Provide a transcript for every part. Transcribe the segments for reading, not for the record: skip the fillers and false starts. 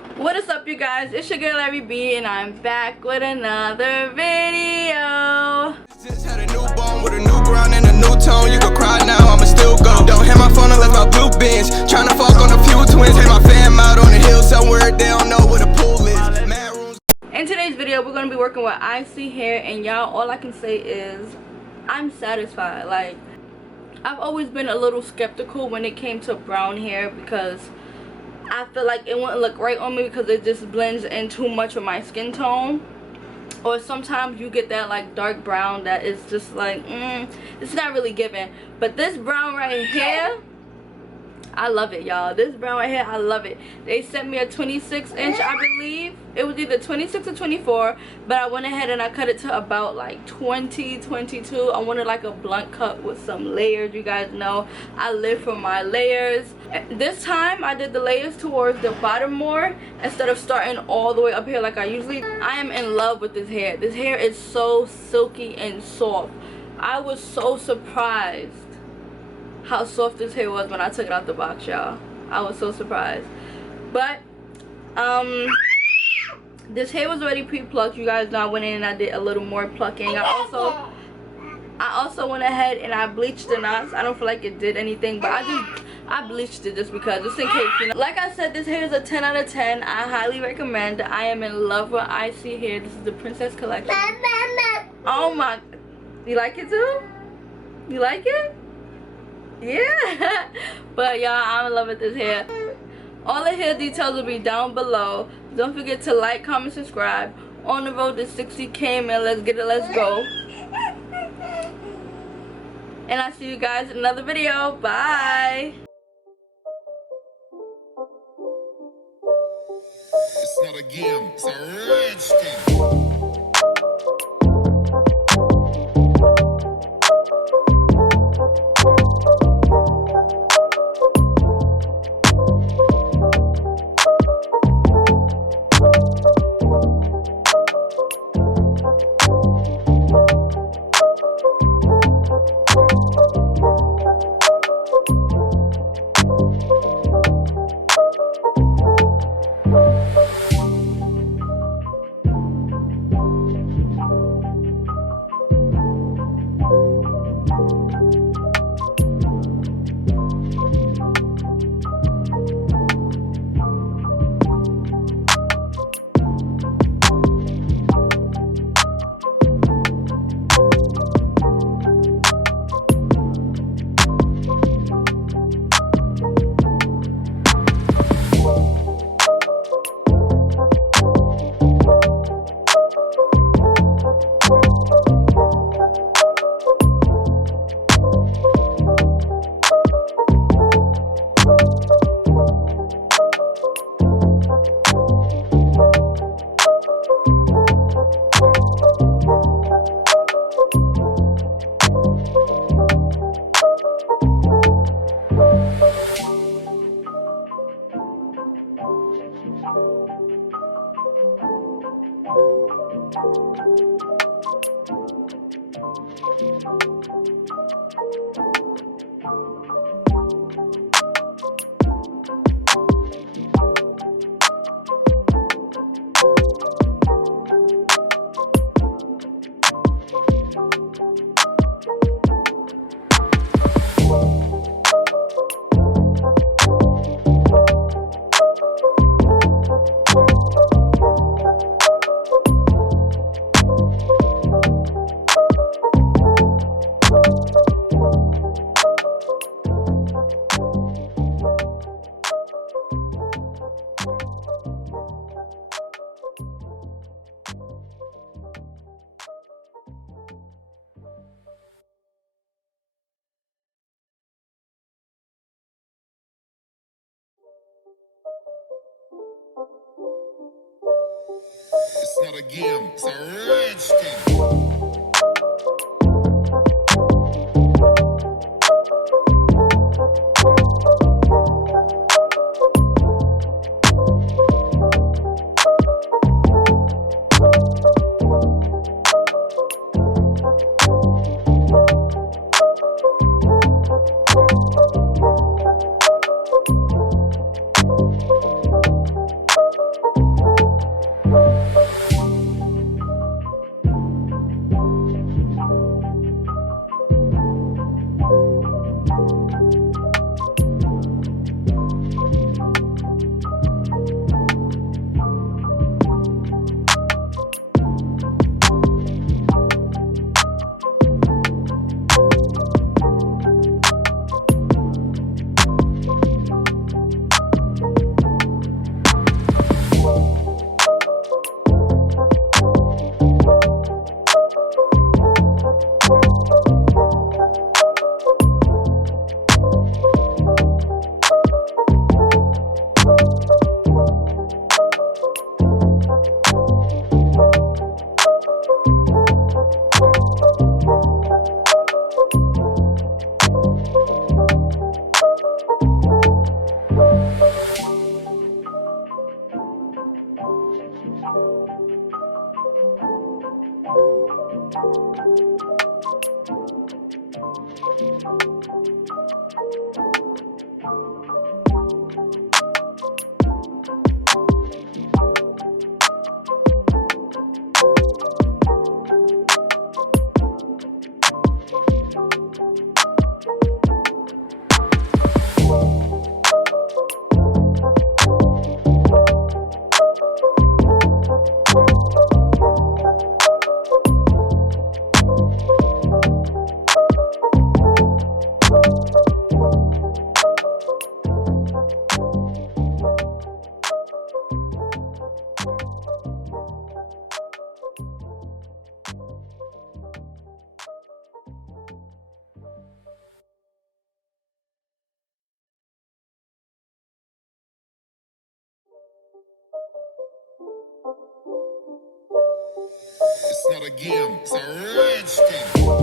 What is up, you guys? It's your girl ARIE, and I'm back with another video. Just had a newborn with a new ground and a new tone. You can cry now, I'ma still go. Don't have my phone unless my blue bench. Tryna fuck on a few twins. Hey, my fam out on the hill somewhere. They don't know where the pool is. Mad rooms. In today's video, we're gonna be working with Isee hair, and y'all, all I can say is I'm satisfied. Like, I've always been a little skeptical when it came to brown hair because I feel like it wouldn't look right on me because it just blends in too much with my skin tone. Or sometimes you get that like dark brown that is just like it's not really giving. But this brown right here, I love it, y'all. This brown right here, I love it. They sent me a 26-inch, I believe. It was either 26 or 24, but I went ahead and I cut it to about like 20, 22. I wanted like a blunt cut with some layers. You guys know I live for my layers. This time I did the layers towards the bottom more instead of starting all the way up here like I usually. I am in love with this hair. This hair is so silky and soft. I was so surprised how soft this hair was when I took it out the box, y'all. I was so surprised. But this hair was already pre-plucked. You guys know I went in and I did a little more plucking. I also went ahead and I bleached the knots. I don't feel like it did anything, but I bleached it just because, just in case, you know. Like I said, this hair is a 10 out of 10. I highly recommend. I am in love with Isee hair. This is the Princess Collection. Oh my, you like it too? You like it? Yeah. But y'all, I'm in love with this hair. All the hair details will be down below. Don't forget to like, comment, subscribe. On the road to 60K, man. Let's get it, let's go. And I'll see you guys in another video. Bye. It's not a game, it's a rich thing. It's not a game, it's a rich thing. It's not a game, it's a rich thing.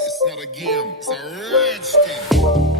It's not a game, it's a rich thing.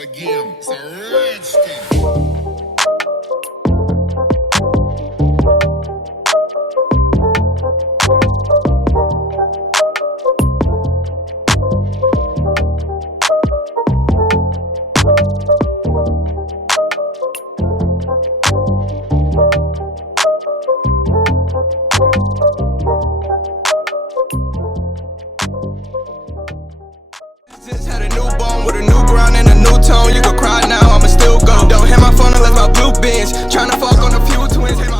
not a game, it's a rich thing. Just had a newborn with a new ground and a new tone. You can cry now, I'ma still go. Don't hit my phone unless my blue bins. Tryna fuck on a few twins. Hit my